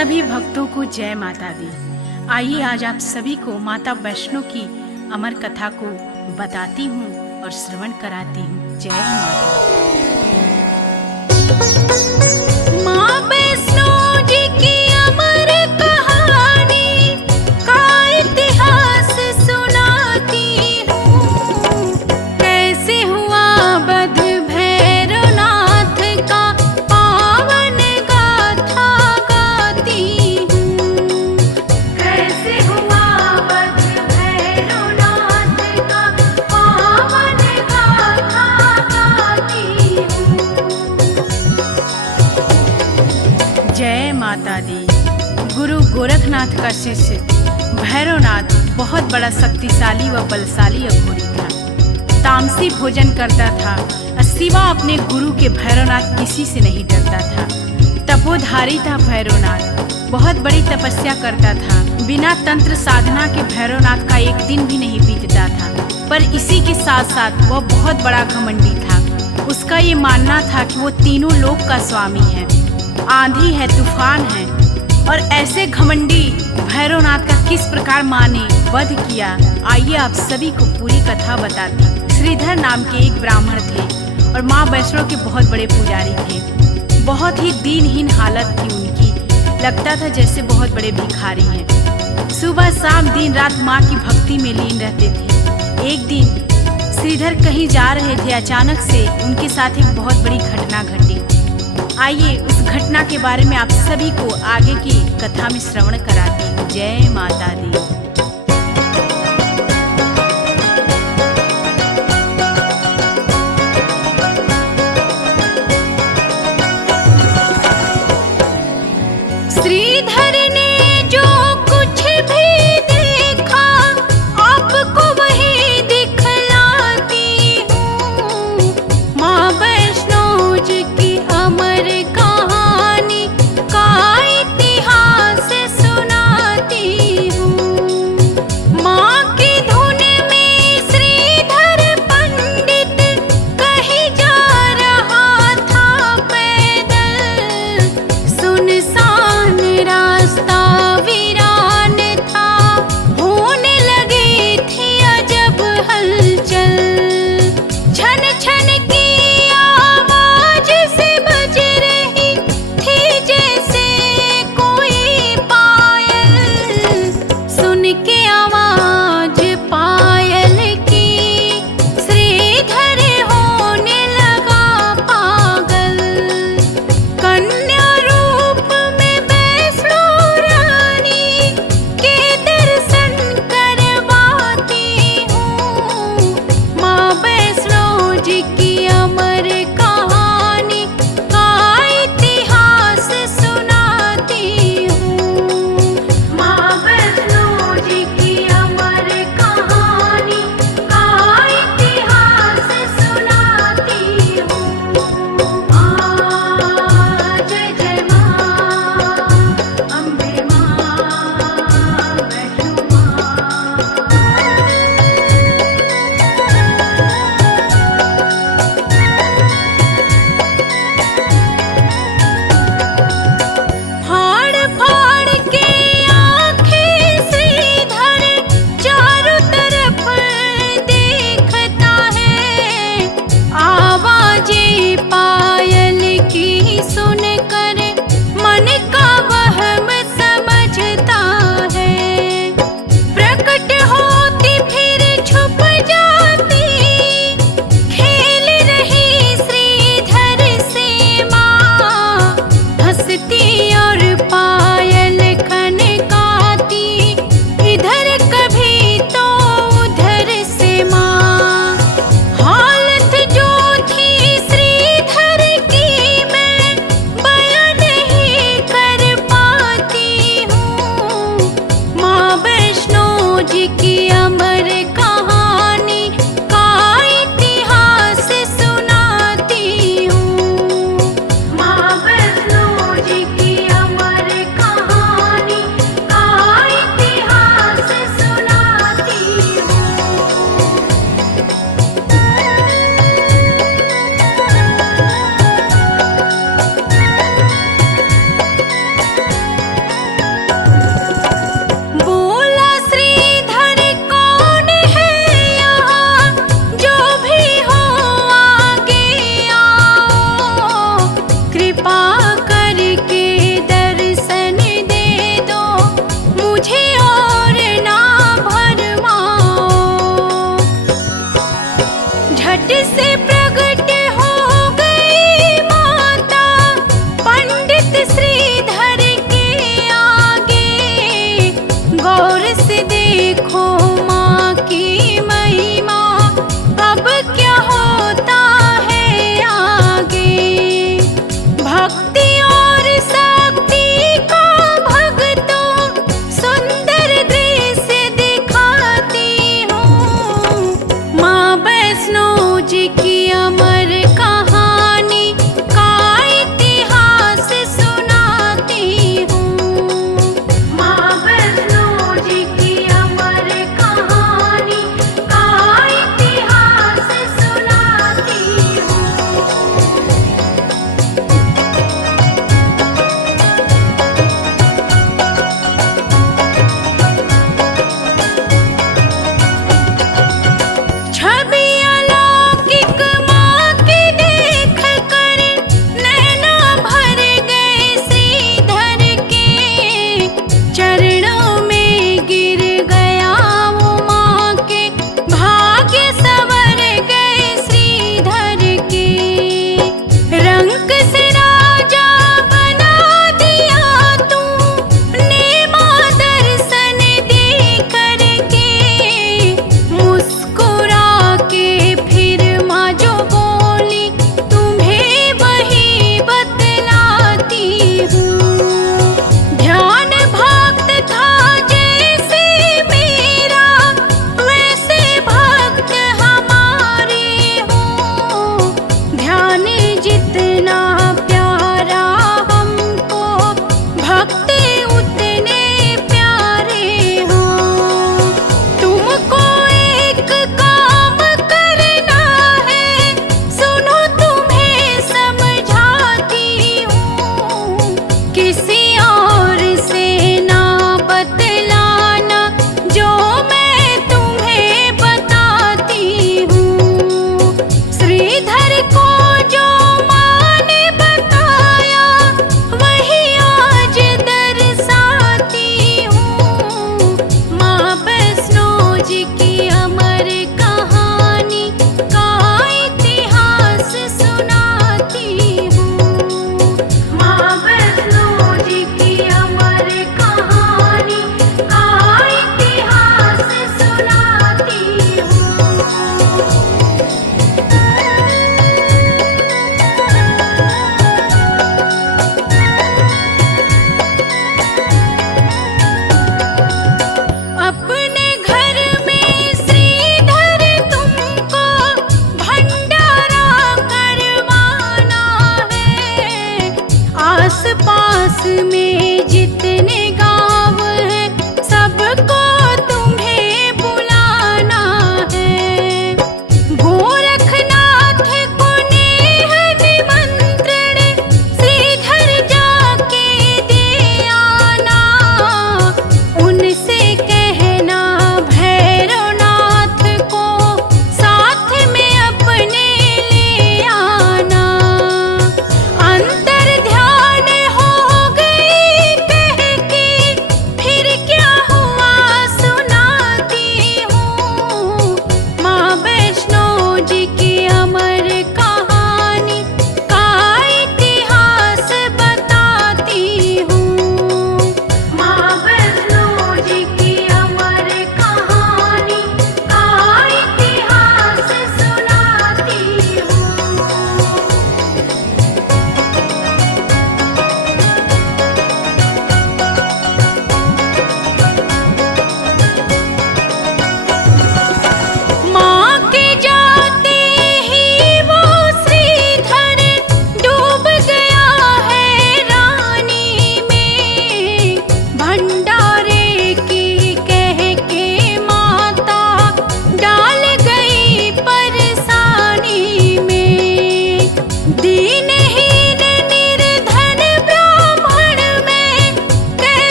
सभी भक्तों को जय माता दी। आइए आज आप सभी को माता वैष्णो की अमर कथा को बताती हूँ और श्रवण कराती हूँ। जय माता दी। माँ वैष्णो जी की अमर कहानी का इतिहास सुनाती हूँ। कैसे हुआ वध भैरवनाथ का पावन गाथा गाती हूँ। कैसे हुआ वध भैरवनाथ का पावन गाथा गाती हूँ। जय माता दी। गुरु गोरखनाथ का शिष्य भैरवनाथ बहुत बड़ा शक्तिशाली व बलशाली अघोरी था। तामसी भोजन करता था और सिवा अपने गुरु के भैरवनाथ किसी से नहीं डरता था। तपोधारी था भैरवनाथ, बहुत बड़ी तपस्या करता था। बिना तंत्र साधना के भैरवनाथ का एक दिन भी नहीं बीतता था। पर इसी के साथ साथ वह बहुत बड़ा घमंडी था। उसका ये मानना था कि वो तीनों लोक का स्वामी है, आंधी है, तूफान है। और ऐसे घमंडी भैरवनाथ का किस प्रकार माँ ने वध किया, आइए आप सभी को पूरी कथा बताती हूँ। श्रीधर नाम के एक ब्राह्मण थे और माँ वैष्णो के बहुत बड़े पुजारी थे। बहुत ही दीनहीन हालत थी उनकी, लगता था जैसे बहुत बड़े भिखारी हैं। सुबह शाम दिन रात माँ की भक्ति में लीन रहते थे। एक दिन श्रीधर कहीं जा रहे थे, अचानक से उनके साथ एक बहुत बड़ी घटना घटी। आइए उस घटना के बारे में आप सभी को आगे की कथा में श्रवण कराती हूँ। जय माता दी। श्रीधर ने जो कुछ भी देखा आपको वही दिखलाती हूँ। माँ वैष्णो जी की अमर कहानी का इतिहास सुनाती हूँ।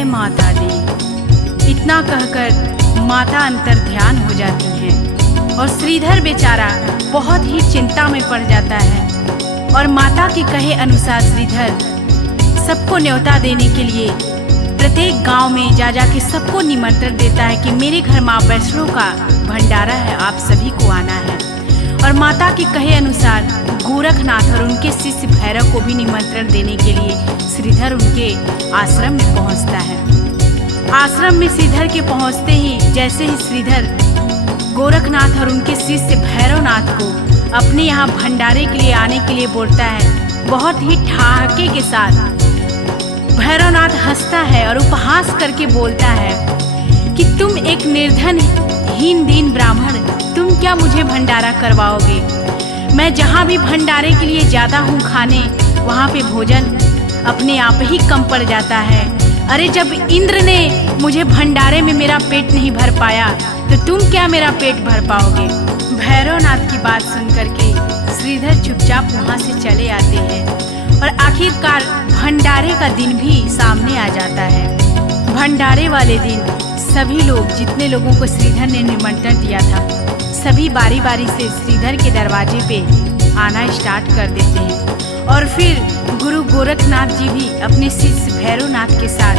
जय माता दी। इतना कहकर माता अंतर ध्यान हो जाती हैं और श्रीधर बेचारा बहुत ही चिंता में पड़ जाता है। और माता के कहे अनुसार श्रीधर सबको न्योता देने के लिए प्रत्येक गांव में जा के सबको निमंत्रण देता है कि मेरे घर माँ वैष्णो का भंडारा है, आप सभी को आना है। और माता के कहे अनुसार गोरखनाथ और उनके शिष्य भैरव को भी निमंत्रण देने के लिए श्रीधर उनके आश्रम में पहुंचता है। आश्रम में श्रीधर के पहुंचते ही जैसे ही श्रीधर गोरखनाथ और उनके शिष्य भैरवनाथ को अपने यहाँ भंडारे के लिए आने के लिए बोलता है, बहुत ही ठहाके के साथ भैरवनाथ हंसता है और उपहास करके बोलता है कि तुम एक निर्धन हीन दीन ब्राह्मण, तुम क्या मुझे भंडारा करवाओगे? मैं जहाँ भी भंडारे के लिए जाता हूँ खाने, वहाँ पे भोजन अपने आप ही कम पड़ जाता है। अरे जब इंद्र ने मुझे भंडारे में मेरा पेट नहीं भर पाया तो तुम क्या मेरा पेट भर पाओगे? भैरवनाथ की बात सुन करके श्रीधर चुपचाप वहाँ से चले आते हैं और आखिरकार भंडारे का दिन भी सामने आ जाता है। भंडारे वाले दिन सभी लोग, जितने लोगों को श्रीधर ने निमंत्रण दिया था, सभी बारी बारी से श्रीधर के दरवाजे पे आना स्टार्ट कर देते हैं। और फिर गुरु गोरखनाथ जी भी अपने शिष्य भैरवनाथ के साथ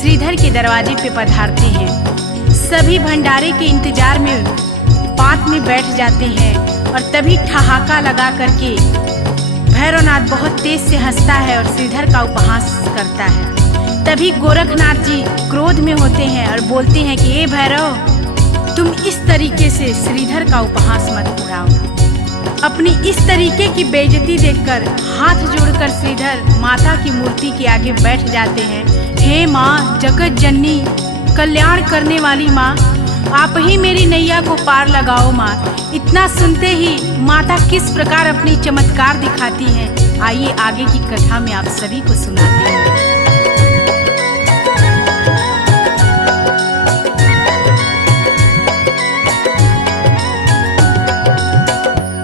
श्रीधर के दरवाजे पे पधारते हैं। सभी भंडारे के इंतजार में पात में बैठ जाते हैं और तभी ठहाका लगा करके भैरवनाथ बहुत तेज से हंसता है और श्रीधर का उपहास करता है। तभी गोरखनाथ जी क्रोध में होते हैं और बोलते हैं कि ए भैरव, तुम इस तरीके से श्रीधर का उपहास मत उड़ाओ। अपनी इस तरीके की बेइज्जती देखकर हाथ जोड़कर श्रीधर माता की मूर्ति के आगे बैठ जाते हैं। हे माँ, जगत जननी, कल्याण करने वाली माँ, आप ही मेरी नैया को पार लगाओ माँ। इतना सुनते ही माता किस प्रकार अपनी चमत्कार दिखाती हैं, आइए आगे की कथा में आप सभी को सुनाते हैं।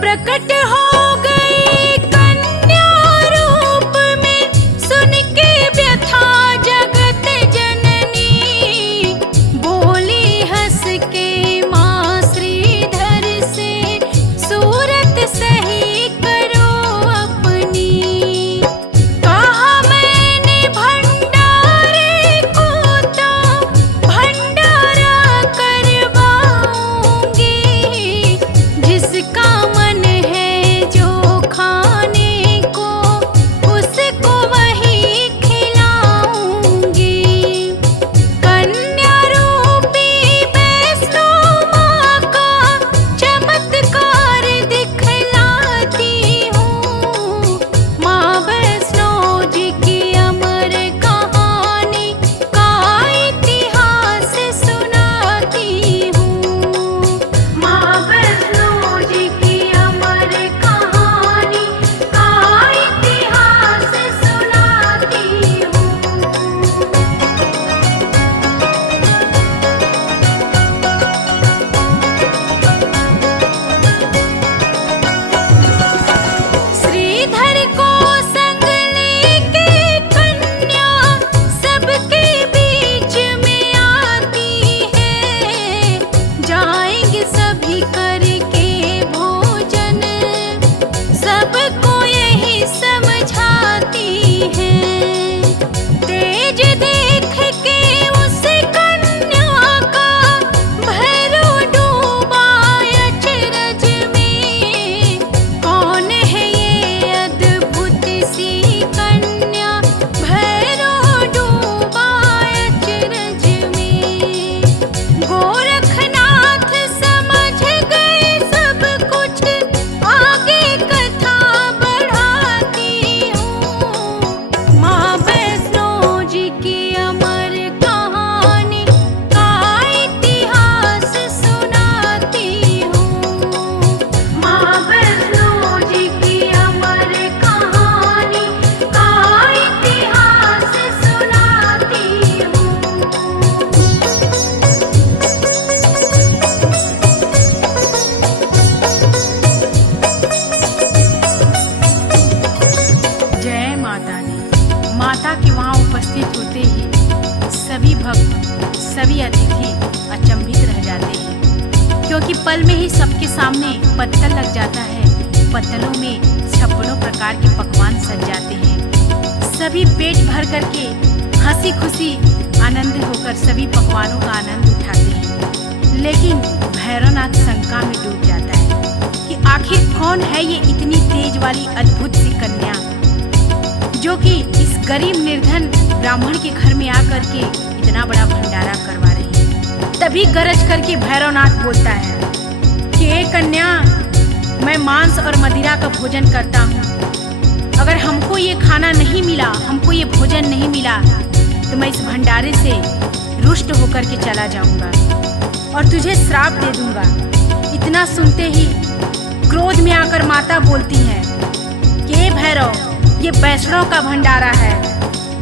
प्रकट हो गई कन्या रूप में, सुन के व्यथा जगत जननी, बोली हंस के माँ श्रीधर से, सूरत सही करो अपनी। कहा मैंने सभी अतिथि अचंभित रह जाते हैं, क्योंकि पल में ही सबके सामने पत्तल लग जाता है। पत्तलों में छप्पनों प्रकार के पकवान सज जाते हैं। सभी पेट भर करके हंसी खुशी आनंदित होकर सभी पकवानों का आनंद उठाते हैं। लेकिन भैरवनाथ शंका में डूब जाता है कि आखिर कौन है ये इतनी तेज वाली अद्भुत सी कन्या जो कि इस गरीब निर्धन ब्राह्मण के घर में आकर के इतना बड़ा भंडारा करवा रही है। तभी गरज करके भैरवनाथ बोलता है कि ए कन्या, मैं मांस और मदिरा का भोजन करता हूँ। अगर हमको ये खाना नहीं मिला, हमको ये भोजन नहीं मिला, तो मैं इस भंडारे से रुष्ट होकर के चला जाऊंगा और तुझे श्राप दे दूंगा। इतना सुनते ही क्रोध में आकर माता बोलती है कि भैरव, ये वैष्णव का भंडारा है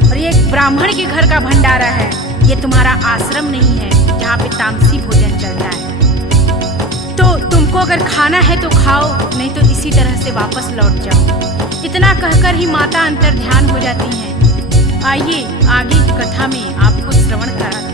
और ये एक ब्राह्मण के घर का भंडारा है। ये तुम्हारा आश्रम नहीं है जहाँ पे तामसी भोजन चलता है। तो तुमको अगर खाना है तो खाओ, नहीं तो इसी तरह से वापस लौट जाओ। इतना कहकर ही माता अंतर ध्यान हो जाती हैं। आइए आगे की कथा में आपको श्रवण कराते हैं।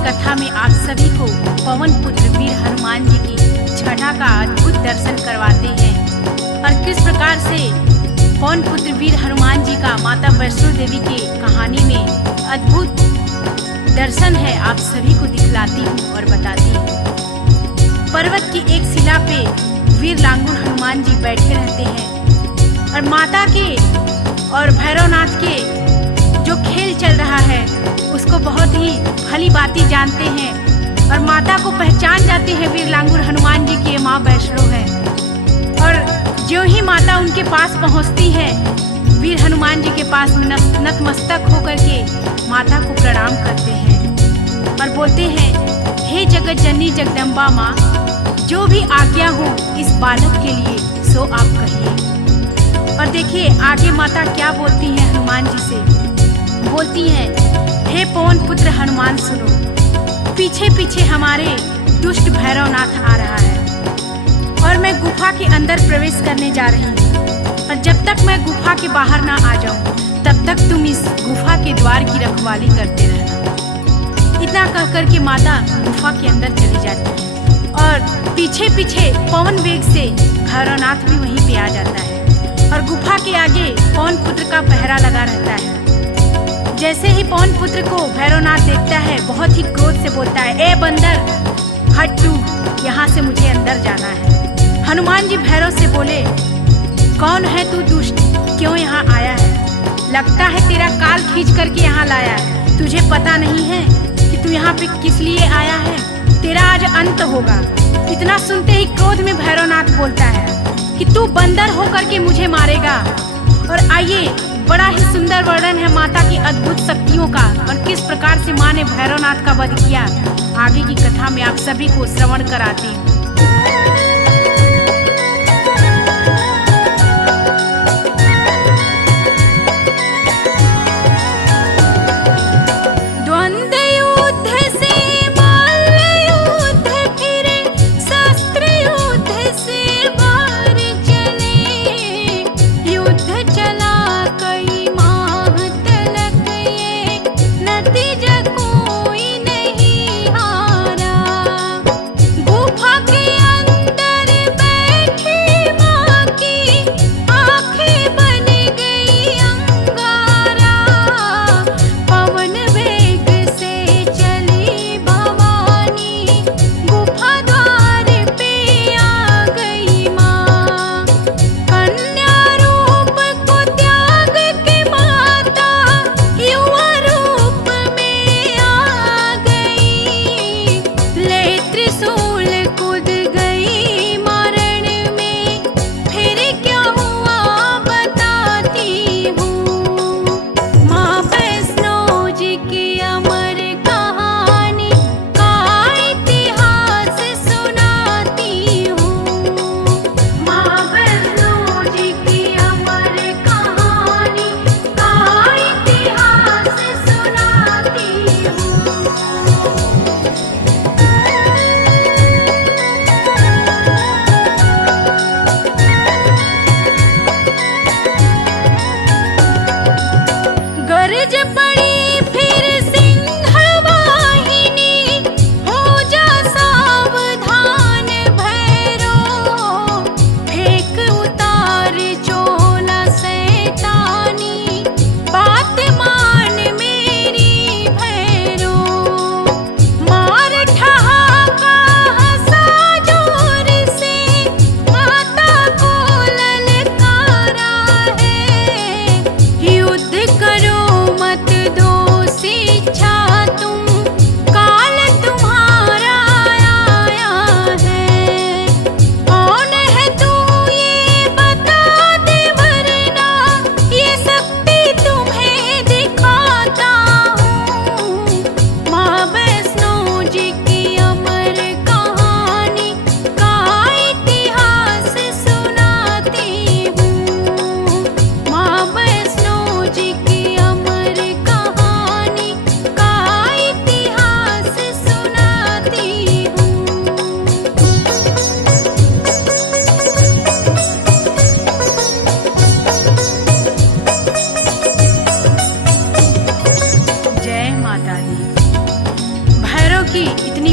कथा में आप सभी को पवन पुत्र वीर हनुमान जी की छटा का अद्भुत दर्शन करवाते हैं और किस प्रकार से पवन पुत्र वीर हनुमान जी का माता वैष्णो देवी की कहानी में अद्भुत दर्शन है, आप सभी को दिखलाती हूँ और बताती हूँ। पर्वत की एक शिला पे वीर लांगुर हनुमान जी बैठे रहते हैं और माता के और भैरवनाथ के जो खेल चल रहा है उसको बहुत ही भली भांति जानते हैं और माता को पहचान जाते हैं वीर लांगुर हनुमान जी की माँ वैष्णो है। और जो ही माता उनके पास पहुँचती है, वीर हनुमान जी के पास नतमस्तक होकर के माता को प्रणाम करते हैं और बोलते हैं, हे जगत जननी जगदम्बा माँ, जो भी आज्ञा हो इस बालक के लिए सो आप कहिए। और देखिए आगे माता क्या बोलती हैं हनुमान जी से। बोलती हैं, हे पवन पुत्र हनुमान सुनो, पीछे पीछे हमारे दुष्ट भैरवनाथ आ रहा है और मैं गुफा के अंदर प्रवेश करने जा रही हूँ, और जब तक मैं गुफा के बाहर ना आ जाऊँ तब तक तुम इस गुफा के द्वार की रखवाली करते रहना। इतना कह कर के माता गुफा के अंदर चली जाती है और पीछे पीछे पवन वेग से भैरवनाथ भी वहीं पे आ जाता है और गुफा के आगे पवन पुत्र का पहरा लगा रहता है। जैसे ही पवन पुत्र को भैरवनाथ देखता है बहुत ही क्रोध से बोलता है, ए बंदर हट तू, यहाँ से मुझे अंदर जाना है। हनुमान जी भैरव से बोले, कौन है तू दुष्ट, क्यों यहाँ आया है? लगता है तेरा काल खींच करके यहाँ लाया है। तुझे पता नहीं है कि तू यहाँ पे किस लिए आया है? तेरा आज अंत होगा। इतना सुनते ही क्रोध में भैरवनाथ बोलता है कि तू बंदर होकर के मुझे मारेगा। और आइए, बड़ा ही सुंदर वर्णन है माता की अद्भुत शक्तियों का और किस प्रकार से माँ ने भैरवनाथ का वध किया। आगे की कथा में आप सभी को श्रवण कराती हूँ।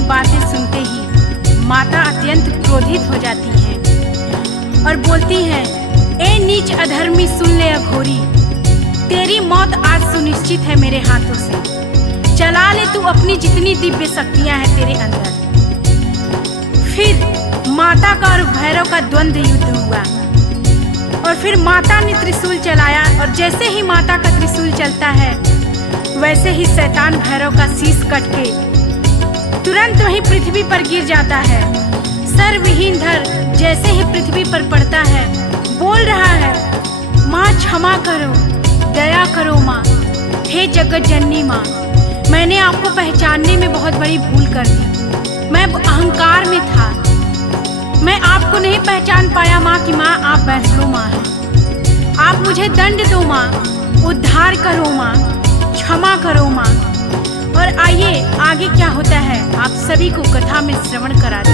बातें सुनते ही माता अत्यंत क्रोधित हो जाती हैं और बोलती हैं, ए नीच अधर्मी सुन ले अघोरी, तेरी मौत आज सुनिश्चित है मेरे हाथों से। चला ले तू अपनी जितनी दिव्य शक्तियां हैं तेरे अंदर। फिर माता का और भैरव का द्वंद्व युद्ध हुआ और फिर माता ने त्रिशूल चलाया और जैसे ही माता का त्रिशूल चलता है वैसे ही शैतान भैरव का शीश कट के तुरंत वहीं पृथ्वी पर गिर जाता है। सर विहीन धर जैसे ही पृथ्वी पर पड़ता है बोल रहा है, माँ क्षमा करो, दया करो माँ, हे जगत जननी माँ, मैंने आपको पहचानने में बहुत बड़ी भूल कर दी। मैं अहंकार में था, मैं आपको नहीं पहचान पाया माँ कि माँ आप वैष्णो माँ हैं। आप मुझे दंड दो माँ, उद्धार करो माँ, क्षमा करो माँ। और आइए आगे क्या होता है आप सभी को कथा में श्रवण करा दें।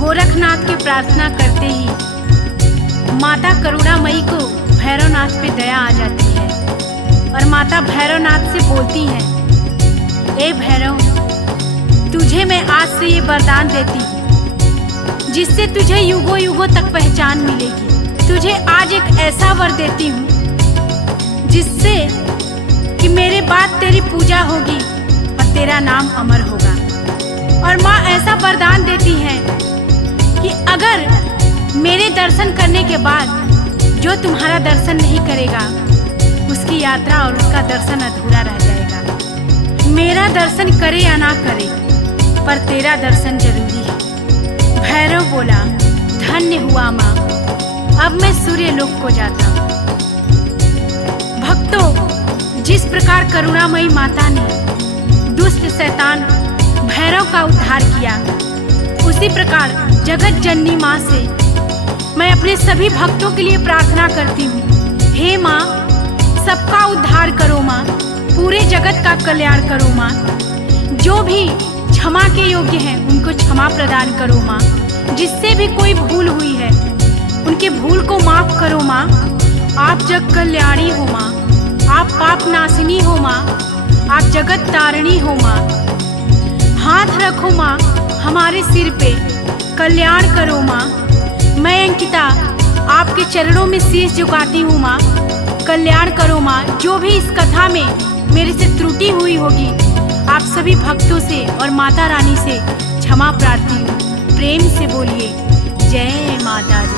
गोरखनाथ की प्रार्थना करते ही माता करुणामयी को भैरवनाथ पे दया आ जाती है और माता भैरवनाथ से बोलती है, ए भैरव, तुझे मैं आज से ये वरदान देती हूँ जिससे तुझे युगों युगों तक पहचान मिलेगी। तुझे आज एक ऐसा वर देती हूँ जिससे कि मेरे बाद तेरी पूजा होगी और तेरा नाम अमर होगा। और माँ ऐसा वरदान देती है कि अगर मेरे दर्शन करने के बाद जो तुम्हारा दर्शन नहीं करेगा उसकी यात्रा और उसका दर्शन अधूरा रह जाएगा। मेरा दर्शन करे या ना करे पर तेरा दर्शन जरूरी है। भैरव बोला, धन्य हुआ माँ, अब मैं सूर्य लोक को जाता हूँ। भक्तों, जिस प्रकार करुणामयी माता ने दुष्ट शैतान भैरव का उद्धार किया, उसी प्रकार जगत जननी माँ से मैं अपने सभी भक्तों के लिए प्रार्थना करती हूँ। हे माँ, सबका उद्धार करो माँ, पूरे जगत का कल्याण करो माँ। जो भी क्षमा के योग्य हैं उनको क्षमा प्रदान करो माँ। जिससे भी कोई भूल हुई है उनके भूल को माफ करो माँ। आप जग कल्याणी हो माँ, आप पाप नाशिनी हो माँ, आप जगत तारिणी हो माँ। हाथ रखो माँ हमारे सिर पे, कल्याण करो माँ। मैं अंकिता आपके चरणों में शीश झुकाती हूँ माँ, कल्याण करो माँ। जो भी इस कथा में मेरे से त्रुटि हुई होगी, आप सभी भक्तों से और माता रानी से क्षमा प्रार्थी हूँ। प्रेम से बोलिए जय माता दी।